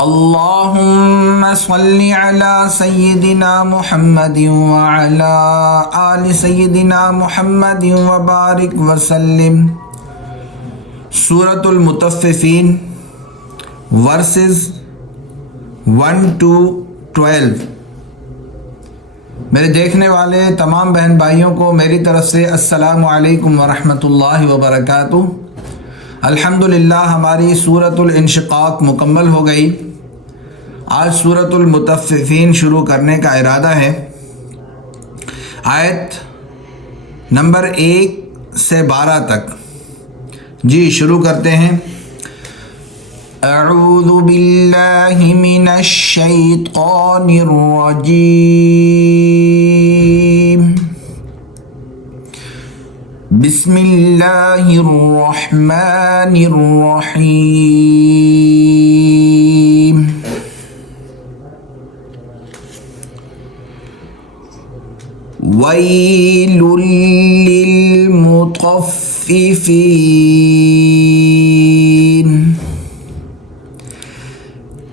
اللہم صلی علی سیدنا محمد وعلی آل سیدنا محمد وبارک وسلم۔ سورۃ المطففین ورسز 1 to 12۔ میرے دیکھنے والے تمام بہن بھائیوں کو میری طرف سے السلام علیکم ورحمۃ اللہ وبرکاتہ۔ الحمدللہ ہماری سورۃ الانشقاق مکمل ہو گئی۔ آج سورۃ المطففین شروع کرنے کا ارادہ ہے۔ آیت نمبر 1 سے 12 تک جی شروع کرتے ہیں۔ اعوذ باللہ من الشیطان الرجیم، بسم اللہ الرحمن الرحیم۔ وَيْلٌ لِّلْمُطَفِّفِينَ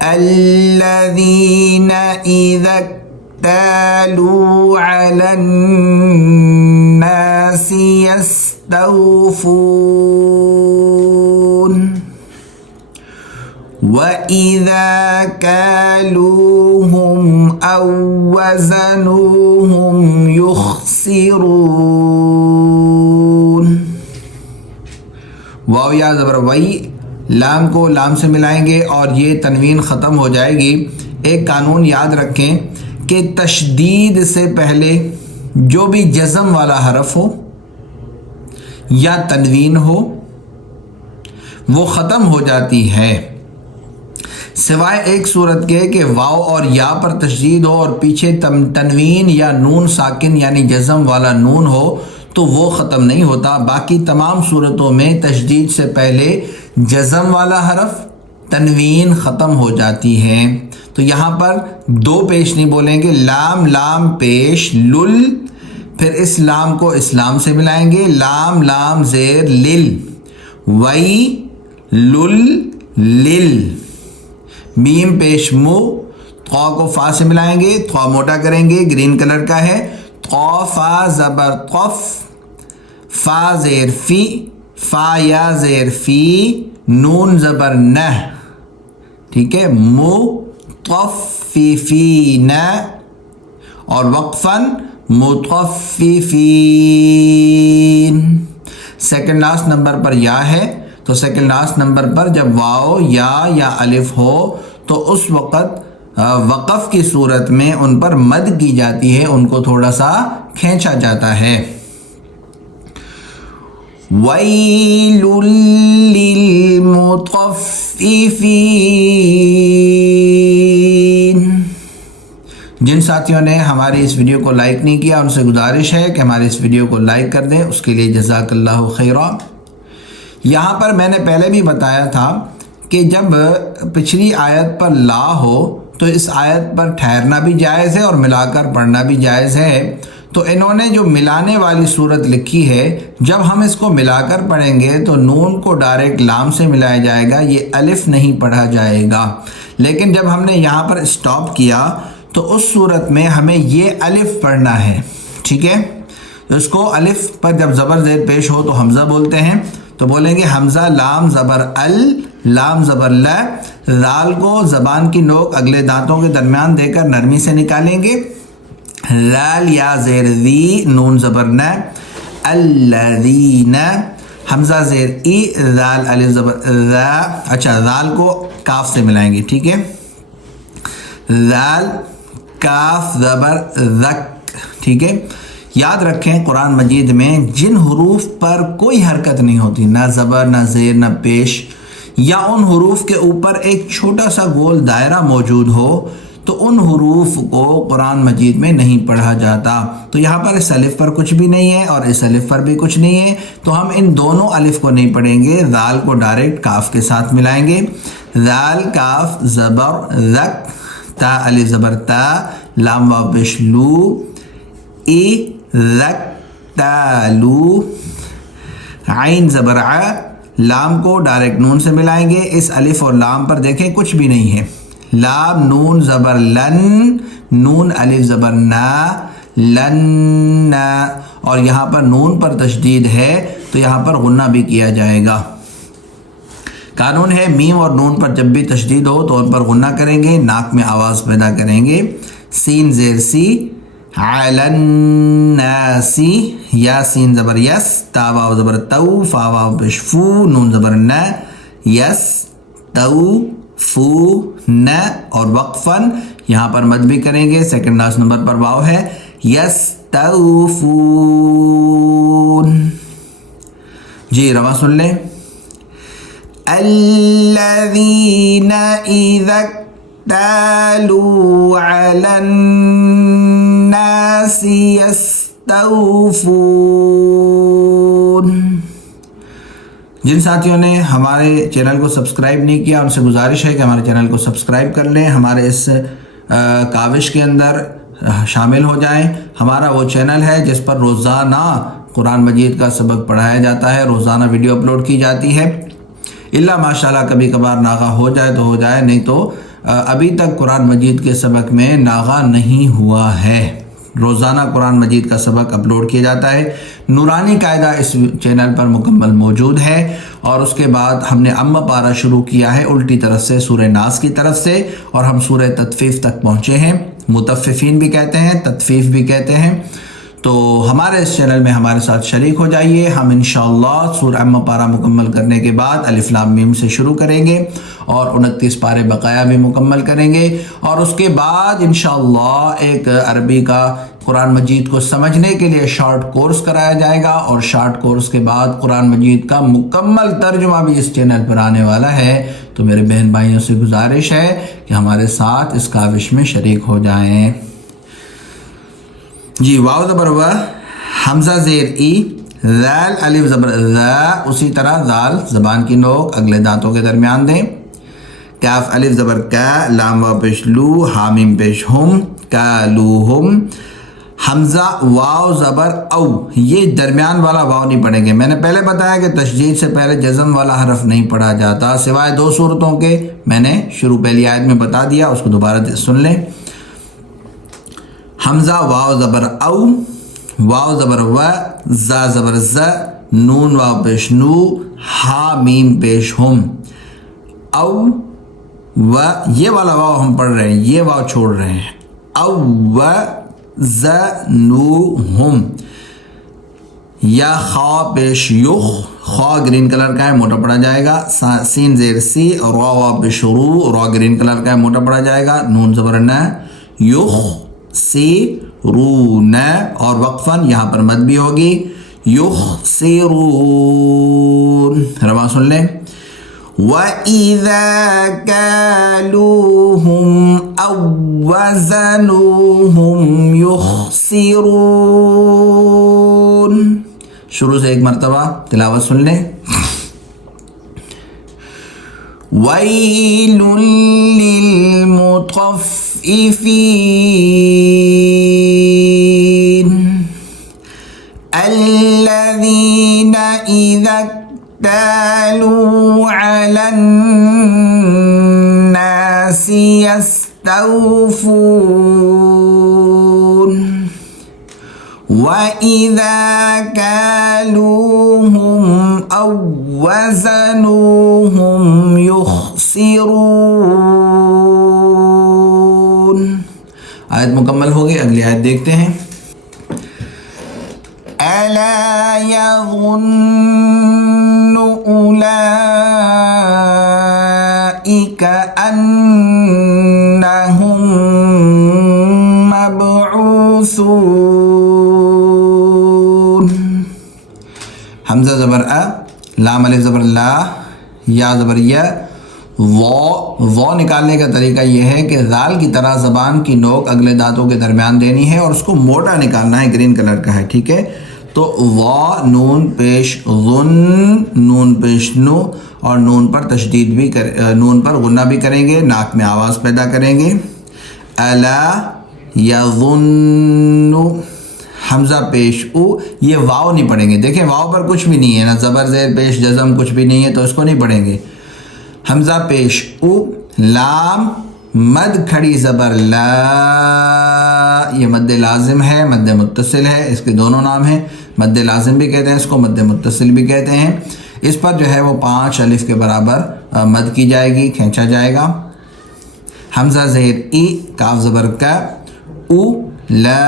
الَّذِينَ إِذَا اكْتَالُوا عَلَى النَّاسِ يَسْتَوْفُونَ وَإِذَا كَالُوهُمْ أَو وَّزَنُوهُمْ يُخْسِرُونَ۔ واو یا زبر وئی، لام کو لام سے ملائیں گے اور یہ تنوین ختم ہو جائے گی۔ ایک قانون یاد رکھیں کہ تشدید سے پہلے جو بھی جزم والا حرف ہو یا تنوین ہو وہ ختم ہو جاتی ہے، سوائے ایک صورت کے کہ واو اور یا پر تشدید ہو اور پیچھے تنوین یا نون ساکن یعنی جزم والا نون ہو تو وہ ختم نہیں ہوتا۔ باقی تمام صورتوں میں تشدید سے پہلے جزم والا حرف تنوین ختم ہو جاتی ہے۔ تو یہاں پر دو پیش نہیں بولیں گے، لام لام پیش لل، پھر اس لام کو اس لام سے ملائیں گے، لام لام زیر لل، وئی لل لل، میم پیش مو، طا کو فا سے ملائیں گے، طا موٹا کریں گے، گرین کلر کا ہے، طا فا زبر طف، فا زیر فی، فا یا زیر فی، نون زبر نہ، ٹھیک ہے، مطففین، اور وقفاً مطففین۔ سیکنڈ لاسٹ نمبر پر یا ہے تو سیکنڈ لاسٹ نمبر پر جب واو یا الف ہو تو اس وقت وقف کی صورت میں ان پر مد کی جاتی ہے، ان کو تھوڑا سا کھینچا جاتا ہے۔ وَيْلٌ لِّلْمُطَفِّفِينَ۔ جن ساتھیوں نے ہماری اس ویڈیو کو لائک نہیں کیا ان سے گزارش ہے کہ ہماری اس ویڈیو کو لائک کر دیں، اس کے لیے جزاک اللہ خیرا۔ یہاں پر میں نے پہلے بھی بتایا تھا کہ جب پچھلی آیت پر لا ہو تو اس آیت پر ٹھہرنا بھی جائز ہے اور ملا کر پڑھنا بھی جائز ہے۔ تو انہوں نے جو ملانے والی صورت لکھی ہے، جب ہم اس کو ملا کر پڑھیں گے تو نون کو ڈائریکٹ لام سے ملایا جائے گا، یہ الف نہیں پڑھا جائے گا۔ لیکن جب ہم نے یہاں پر اسٹاپ کیا تو اس صورت میں ہمیں یہ الف پڑھنا ہے، ٹھیک ہے۔ اس کو الف پر جب زبر زیر پیش ہو تو حمزہ بولتے ہیں، تو بولیں گے حمزہ لام زبر ال، لام زبر ل، رال کو زبان کی نوک اگلے دانتوں کے درمیان دے کر نرمی سے نکالیں گے، رال یا زیر ذی، نون زبر ن، الذین، حمزہ زیر ای، رال الف زبر را، اچھا رال کو کاف سے ملائیں گے، ٹھیک ہے، رال کاف زبر رک، ٹھیک ہے۔ یاد رکھیں قرآن مجید میں جن حروف پر کوئی حرکت نہیں ہوتی، نہ زبر نہ زیر نہ پیش، یا ان حروف کے اوپر ایک چھوٹا سا گول دائرہ موجود ہو تو ان حروف کو قرآن مجید میں نہیں پڑھا جاتا۔ تو یہاں پر اس الف پر کچھ بھی نہیں ہے اور اس الف پر بھی کچھ نہیں ہے، تو ہم ان دونوں الف کو نہیں پڑھیں گے، ذال کو ڈائریکٹ کاف کے ساتھ ملائیں گے، ذال کاف زبر رک، تا الف زبر تا، لام واو پیش لو، ای رک تالو، عین زبر ع، لام کو ڈائریکٹ نون سے ملائیں گے، اس الف اور لام پر دیکھیں کچھ بھی نہیں ہے، لام نون زبر لن، نون الف زبر نا، لن، اور یہاں پر نون پر تشدید ہے تو یہاں پر غنہ بھی کیا جائے گا۔ قانون ہے میم اور نون پر جب بھی تشدید ہو تو ان پر غنہ کریں گے، ناک میں آواز پیدا کریں گے۔ سین زیر سی، علی الناسی، یا سین زبر یس، تا واو زبر تو، فا واو پیش فو، نون زبر ن، یس تو فو ن، اور وقفاً یہاں پر مد بھی کریں گے، سیکنڈ لاسٹ نمبر پر واو ہے، یس تو فون۔ جی رواں سن لیں۔ الذین اذا اکتالوا علی الناس یستوفون۔ جن ساتھیوں نے ہمارے چینل کو سبسکرائب نہیں کیا ان سے گزارش ہے کہ ہمارے چینل کو سبسکرائب کر لیں، ہمارے اس کاوش کے اندر شامل ہو جائیں۔ ہمارا وہ چینل ہے جس پر روزانہ قرآن مجید کا سبق پڑھایا جاتا ہے، روزانہ ویڈیو اپلوڈ کی جاتی ہے۔ اللہ ماشاءاللہ کبھی کبھار ناغہ ہو جائے تو ہو جائے، نہیں تو ابھی تک قرآن مجید کے سبق میں ناغہ نہیں ہوا ہے۔ روزانہ قرآن مجید کا سبق اپلوڈ کیا جاتا ہے۔ نورانی قاعدہ اس چینل پر مکمل موجود ہے، اور اس کے بعد ہم نے پارہ شروع کیا ہے الٹی طرف سے سورہ ناس کی طرف سے، اور ہم سورہ تطفیف تک پہنچے ہیں۔ مطففین بھی کہتے ہیں، تطفیف بھی کہتے ہیں۔ تو ہمارے اس چینل میں ہمارے ساتھ شریک ہو جائیے۔ ہم انشاءاللہ سورہ پارہ مکمل کرنے کے بعد الف لام میم سے شروع کریں گے اور 29 پارے بقایا بھی مکمل کریں گے، اور اس کے بعد انشاءاللہ ایک عربی کا قرآن مجید کو سمجھنے کے لیے شارٹ کورس کرایا جائے گا، اور شارٹ کورس کے بعد قرآن مجید کا مکمل ترجمہ بھی اس چینل پر آنے والا ہے۔ تو میرے بہن بھائیوں سے گزارش ہے کہ ہمارے ساتھ اس کاوش میں شریک ہو جائیں۔ جی واو زبر و، حمزہ زیر ای، ذال الف زبر ذا، اسی طرح ذال زبان کی نوک اگلے دانتوں کے درمیان دیں۔ کاف الف زبر کا، لام واو پیش لو، حامیم پیش ہم، کالوہم۔ حمزہ واو زبر او، یہ درمیان والا واو نہیں پڑھیں گے۔ میں نے پہلے بتایا کہ تشدید سے پہلے جزم والا حرف نہیں پڑھا جاتا سوائے دو صورتوں کے، میں نے شروع پہلی آیت میں بتا دیا، اس کو دوبارہ سن لیں۔ حمزہ واو زبر او، واو زبر و، زا زبر ز، نون واو پیش نو، ہا میم پیش ہم۔ او و، یہ والا واو ہم پڑھ رہے ہیں، یہ واو چھوڑ رہے ہیں۔ او و ز نو ہم۔ یا خا پیش یخ، خا گرین کلر کا ہے موٹا پڑا جائے گا، سین زیر سی، را واو پیش رو، را گرین کلر کا ہے موٹا پڑا جائے گا، نون زبر ن، یخ سی رون، اور وقفاً یہاں پر مد بھی ہوگی، یخسرون۔ رواں سن لیں۔ وَإِذَا كَالُوهُمْ أَوْ وَزَنُوهُمْ يُخْسِرُونَ۔ شروع سے ایک مرتبہ تلاوت سن لیں۔ وَيْلٌ لِّلْمُطَفِّفِينَ الَّذِينَ إِذَا اكتالوا على الناس يستوفون وإذا كالوهم أو وزنوهم يخسرون۔ آیت مکمل ہو گئی، اگلی آیت دیکھتے ہیں۔ ألا يظن أولئك أنهم مبعوثون۔ حمزہ زبر ا، لام الف زبر لا، یا زبر یا، وہ نکالنے کا طریقہ یہ ہے کہ ذال کی طرح زبان کی نوک اگلے دانتوں کے درمیان دینی ہے اور اس کو موٹا نکالنا ہے، گرین کلر کا ہے، ٹھیک ہے۔ تو وا نون پیش غن، نون پیش نو، اور نون پر تشدید بھی نون پر غنہ بھی کریں گے، ناک میں آواز پیدا کریں گے۔ الا یظن، حمزہ پیش او، یہ واو نہیں پڑھیں گے، دیکھیں واو پر کچھ بھی نہیں ہے، نہ زبر زیر پیش جزم کچھ بھی نہیں ہے، تو اس کو نہیں پڑھیں گے۔ حمزہ پیش او، لام مد کھڑی زبر لا، یہ مد لازم ہے، مد متصل ہے، اس کے دونوں نام ہیں، مد لازم بھی کہتے ہیں اس کو، مد متصل بھی کہتے ہیں۔ اس پر جو ہے وہ 5 الف کے برابر مد کی جائے گی، کھینچا جائے گا۔ حمزہ زیر ای، کاف زبر کا، او لا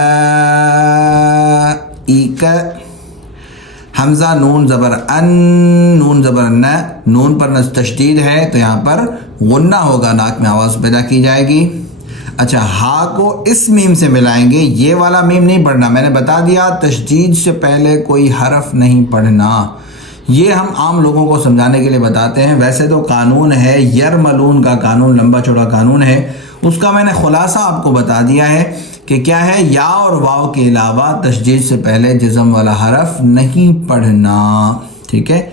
ای کا، حمزہ نون زبر ان، نون زبر نہ، نون پر تشدید ہے تو یہاں پر غنہ ہوگا، ناک میں آواز پیدا کی جائے گی۔ اچھا، ہا کو اس میم سے ملائیں گے، یہ والا میم نہیں پڑھنا، میں نے بتا دیا تشدید سے پہلے کوئی حرف نہیں پڑھنا، یہ ہم عام لوگوں کو سمجھانے کے لیے بتاتے ہیں۔ ویسے تو قانون ہے یرملون کا قانون، لمبا چوڑا قانون ہے، اس کا میں نے خلاصہ آپ کو بتا دیا ہے کہ کیا ہے، یا اور واو کے علاوہ تشدید سے پہلے جزم والا حرف نہیں پڑھنا، ٹھیک ہے،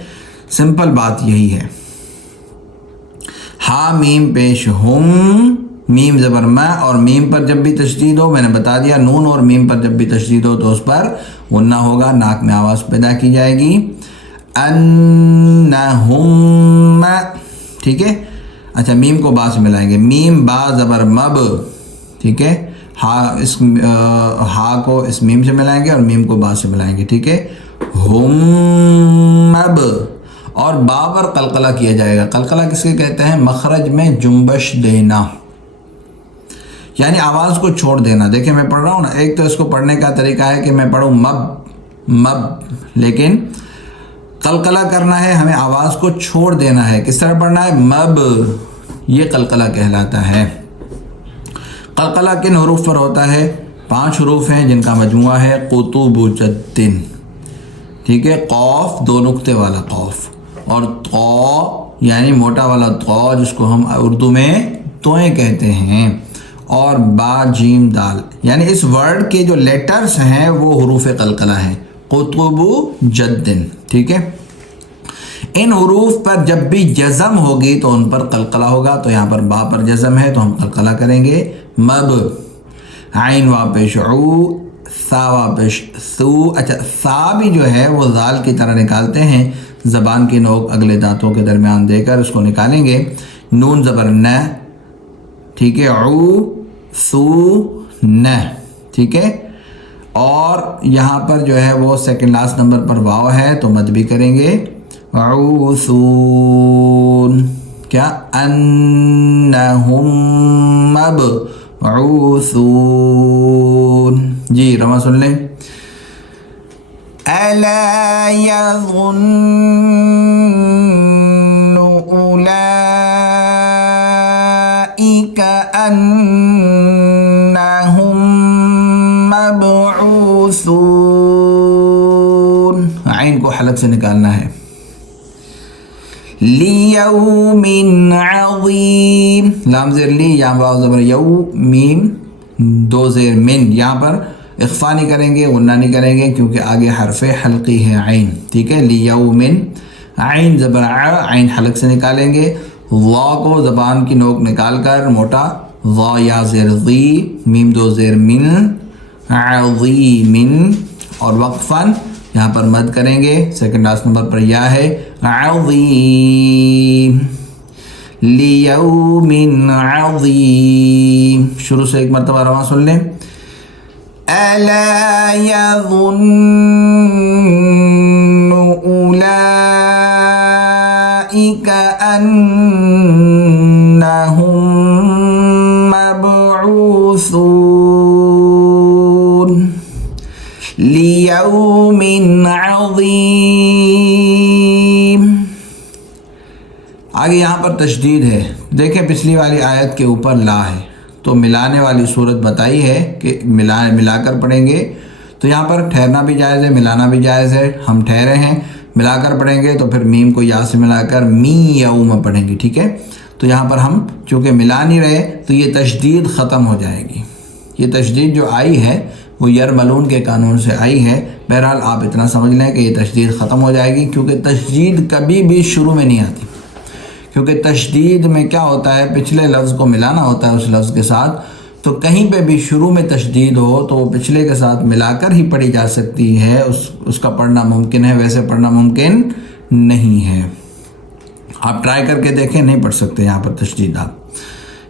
سمپل بات یہی ہے۔ ہا میم پیش ہم، میم زبر میں، اور میم پر جب بھی تشدید ہو، میں نے بتا دیا نون اور میم پر جب بھی تشدید ہو تو اس پر غنہ ہوگا، ناک میں آواز پیدا کی جائے گی۔ انہم، ٹھیک ہے۔ اچھا، میم کو با سے ملائیں گے، میم با زبر مب، ٹھیک ہے، ہا کو اس میم سے ملائیں گے اور میم کو با سے ملائیں گے، ٹھیک ہے، ہم مب، اور با پر قلقلہ کیا جائے گا۔ قلقلہ کس کے کہتے ہیں؟ مخرج میں جنبش دینا، یعنی آواز کو چھوڑ دینا۔ دیکھیں میں پڑھ رہا ہوں نا، ایک تو اس کو پڑھنے کا طریقہ ہے کہ میں پڑھوں مب مب، لیکن قلقلہ کرنا ہے، ہمیں آواز کو چھوڑ دینا ہے۔ کس طرح پڑھنا ہے؟ مب، یہ قلقلہ کہلاتا ہے۔ قلقلہ کن حروف پر ہوتا ہے؟ 5 حروف ہیں جن کا مجموعہ ہے قطب جدن، ٹھیک ہے، قوف 2 نقطے والا قوف، اور طو یعنی موٹا والا طو جس کو ہم اردو میں توئیں کہتے ہیں، اور با جیم دال، یعنی اس ورڈ کے جو لیٹرز ہیں وہ حروف قلقلہ ہیں، قطب جدن، ٹھیک ہے۔ ان حروف پر جب بھی جزم ہوگی تو ان پر قلقلہ ہوگا، تو یہاں پر با پر جزم ہے تو ہم قلقلہ کریں گے، مب، عین وا پیش عو، ثا وا پیش ثو۔ اچھا، ثا بھی جو ہے وہ ذال کی طرح نکالتے ہیں، زبان کی نوک اگلے دانتوں کے درمیان دے کر اس کو نکالیں گے، نون زبر نہ، ٹھیک ہے، عو ثو نہ، ٹھیک ہے، اور یہاں پر جو ہے وہ سیکنڈ لاسٹ نمبر پر واو ہے تو مد بھی کریں گے، عوثون، کیا، انہم مب عوثون۔ جی رواں سن لیں، الا یظن اولئک انہم مبعوثون، عین کو حلق سے نکالنا ہے، لیوم عظیم، لام زیر لی، یہاں واو زبر یو، میم 2 زیر من، یہاں پر اخفا نہیں کریں گے، غنہ نہیں کریں گے کیونکہ آگے حرف حلقی ہے عین، ٹھیک ہے، لیوم، عین زبر ع، عین حلق سے نکالیں گے، وا کو زبان کی نوک نکال کر موٹا وا یا زیر ضی، میم 2 زیر من، عظیم، اور وقفاً یہاں پر مد کریں گے، سیکنڈ لاسٹ نمبر پر یا ہے، عظیم، لیوم عظیم۔ شروع سے ایک مرتبہ رواں سن لیں، الا یظن اولئک انہم مبعوثون لیوم عظیم۔ آگے یہاں پر تشدید ہے، دیکھیں پچھلی والی آیت کے اوپر لا ہے تو ملانے والی صورت بتائی ہے کہ ملا کر پڑھیں گے، تو یہاں پر ٹھہرنا بھی جائز ہے، ملانا بھی جائز ہے، ہم ٹھہرے ہیں، ملا کر پڑھیں گے تو پھر میم کو یا سے ملا کر می یوم پڑھیں گے، ٹھیک ہے، تو یہاں پر ہم چونکہ ملا نہیں رہے تو یہ تشدید ختم ہو جائے گی، یہ تشدید جو آئی ہے وہ یرملون کے قانون سے آئی ہے۔ بہرحال آپ اتنا سمجھ لیں کہ یہ تشدید ختم ہو جائے گی، کیونکہ تشدید کبھی بھی شروع میں نہیں آتی، کیونکہ تشدید میں کیا ہوتا ہے، پچھلے لفظ کو ملانا ہوتا ہے اس لفظ کے ساتھ، تو کہیں پہ بھی شروع میں تشدید ہو تو وہ پچھلے کے ساتھ ملا کر ہی پڑھی جا سکتی ہے، اس کا پڑھنا ممکن ہے، ویسے پڑھنا ممکن نہیں ہے۔ آپ ٹرائی کر کے دیکھیں، نہیں پڑھ سکتے یہاں پر تشدید آپ۔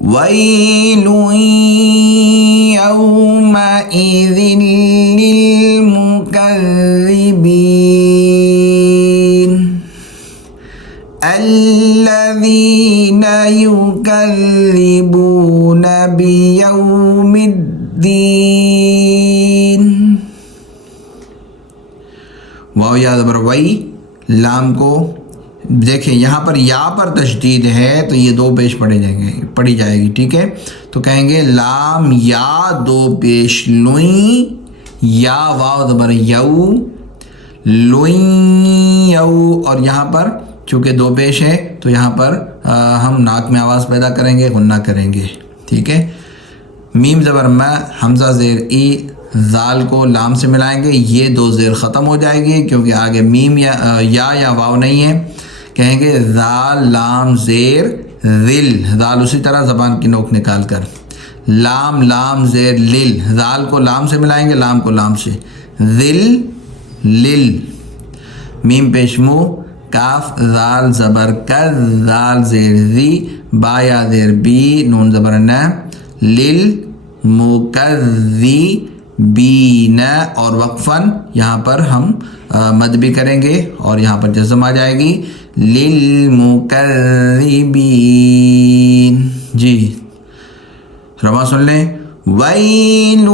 وَيْلٌ يَوْمَئِذٍ لِّلْمُكَذِّبِينَ الَّذِينَ يُكَذِّبُونَ بِيَوْمِ الدِّينِ. واو یا زبر وئی، لام کو دیکھیں یہاں پر یا پر تشدید ہے تو یہ دو پیش پڑھی جائے گی، ٹھیک ہے. تو کہیں گے لام یا دو پیش لوئیں، یا واو زبر یو، لوئیں یو. اور یہاں پر چونکہ دو پیش ہے تو یہاں پر ہم ناک میں آواز پیدا کریں گے، غنہ کریں گے، ٹھیک ہے. میم زبر م، حمزہ زیر ای، زال کو لام سے ملائیں گے، یہ دو زیر ختم ہو جائے گی کیونکہ آگے میم یا واو نہیں ہے. کہیں گے زال لام زیر ذل، زال اسی طرح زبان کی نوک نکال کر، لام لام زیر لل، زال کو لام سے ملائیں گے، لام کو لام سے، ذل لل. میم پیش مو، کاف زال زبر کر، زال زیر زی، با یا زیر بی، نون زبر ن، لل مکذبین. اور وقفاً یہاں پر ہم مد بھی کریں گے اور یہاں پر جزم آ جائے گی، للمکذبین. جی رواں سن لیں. وَيْلٌ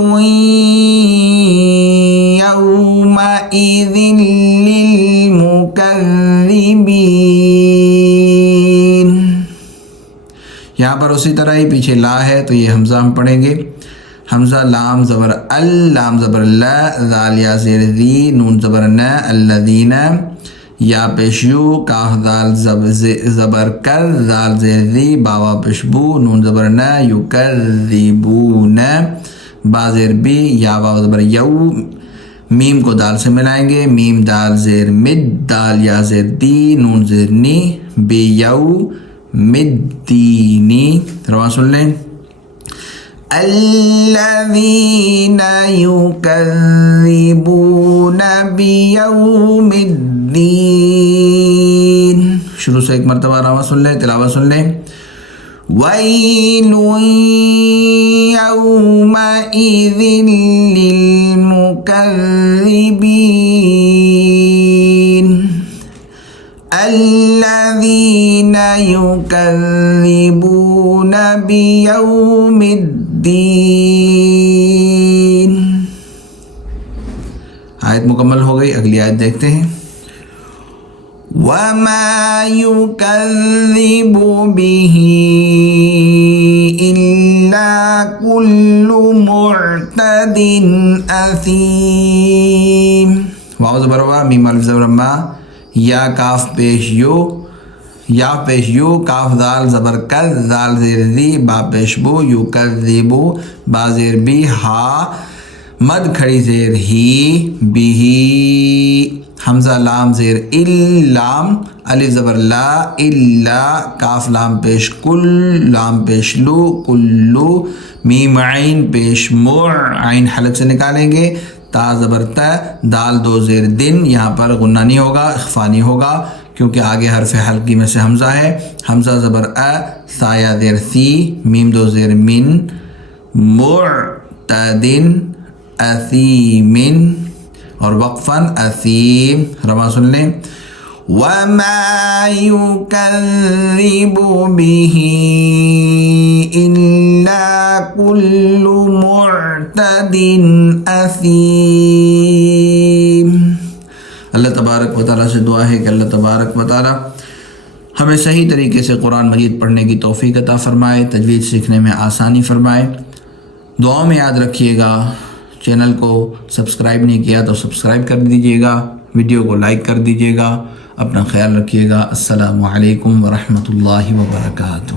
يَوْمَئِذٍ لِّلْمُكَذِّبِينَ. یہاں پر اسی طرح ہی پیچھے لا ہے تو یہ حمزہ ہم پڑھیں گے. حمزہ لام زبر ال، لام زبر لا، ذال یا زیر ذی، نون زبر ن، الذین، یا پیش یو، کاف ذال زبر کر، ذال زیر ذی، باوا پیش بو، نون زبر ن، یکذبون، با زیر بی، یا واو زبر یو. میم کو دال سے ملائیں گے، میم دال زیر مد، دال یا زیر دی، نون زیر نی، بی یو مدینی. رواں سن لیں. الذین یکذبون بیوم الدین. شروع سے ایک مرتبہ رواں سن لیں، تلاوت سن لیں. وَيْلٌ يَوْمَئِذٍ لِّلْمُكَذِّبِينَ الَّذِينَ يُكَذِّبُونَ بِيَوْمِ الدِّينِ. آیت مکمل ہو گئی، اگلی آیت دیکھتے ہیں. وَمَا يُكَذِّبُ بِهِ إِلَّا كُلُّ مُعْتَدٍ أَثِيمٍ. واو زبر وا، میم الف زبر ما، یا کاف پیش یو، یا پیش یو، کاف دال زبر کر، دال زیر دی، با پیش بو، یکذبو، با زیر بی، ہا مد کھڑی زیر ہی، بھی، حمزہ لام زیر ال، لام الف زبر لا، الا، کاف لام پیش کل، لام پیش لو، کلو، میم عین پیش مع، عین حلق سے نکالیں گے، تا زبر تا، دال دو زیر دن. یہاں پر غنہ نہیں ہوگا، اخفا نہیں ہوگا کیونکہ آگے حرف حلقی میں سے حمزہ ہے. حمزہ زبر ا، ثایا زیر سی، میم دو زیر من، معتدن اثیمن. اور وقفاً اثیم. رواں سن لیں. وَمَا يُكَذِّبُ بِهِ إِلَّا كُلُّ مُعْتَدٍ أَثِيمٍ. اللہ تبارک و تعالیٰ سے دعا ہے کہ اللہ تبارک و تعالیٰ ہمیں صحیح طریقے سے قرآن مجید پڑھنے کی توفیق عطا فرمائے، تجوید سیکھنے میں آسانی فرمائے. دعاؤں میں یاد رکھیے گا. چینل کو سبسکرائب نہیں کیا تو سبسکرائب کر دیجیے گا، ویڈیو کو لائک کر دیجیے گا. اپنا خیال رکھیے گا. السلام علیکم ورحمۃ اللہ وبرکاتہ.